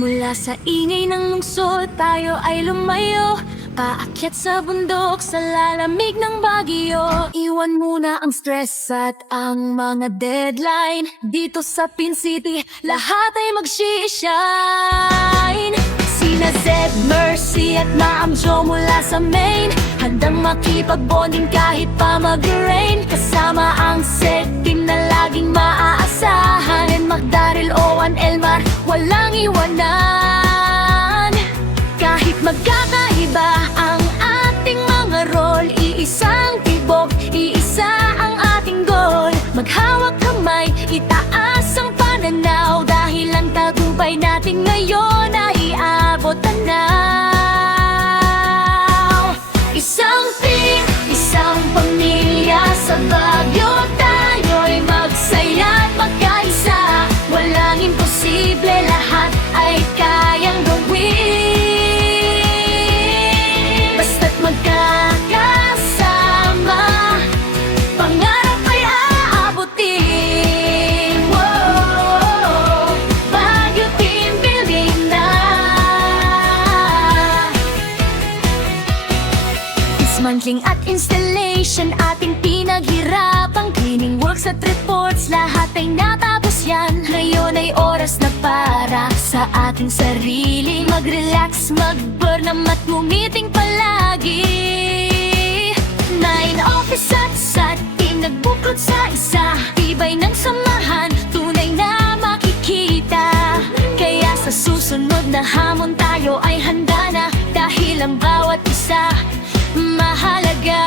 Mula sa ingay ng lungsod, tayo ay lumayo, paakyat sa bundok, sa lalamig ng Baguio. Iwan muna ang stress at ang mga deadline. Dito sa Pin City, lahat ay mag-shine. Sina Zed, Mercy at Ma'am Jo mula sa Maine, handang makipag-bonding kahit pa mag-rain. Kasama ang set team na laging maaasahan, and Magdaril, Owan, Elmar, walang iwanan. Kahit magkakaiba ang ating mga role, iisang tibok, iisa ang ating goal. Maghawak kamay, itaas ang pananaw, dahil ang tagumpay natin ngayon ay aabot tanaw. Isang team, isang pamilya sa Baguio, tayo'y magsaya at magkaisa. Walang imposible, lahat ay kayang gawin. Basta't magkakasama, pangarap ay aabutin. Whoa, Baguio Team Building na. Dismantling at installation, ating pinaghirapang cleaning works at reports, lahat ay natapos yan. Ngayon ay oras na para sa ating sarili, mag-relax, mag-burn at ngumiting palagi. 9 office at sa team nagbuklod sa isa, tibay ng samahan, tunay na makikita. Kaya sa susunod na hamon tayo ay handa na, dahil ang bawat isa mahalaga.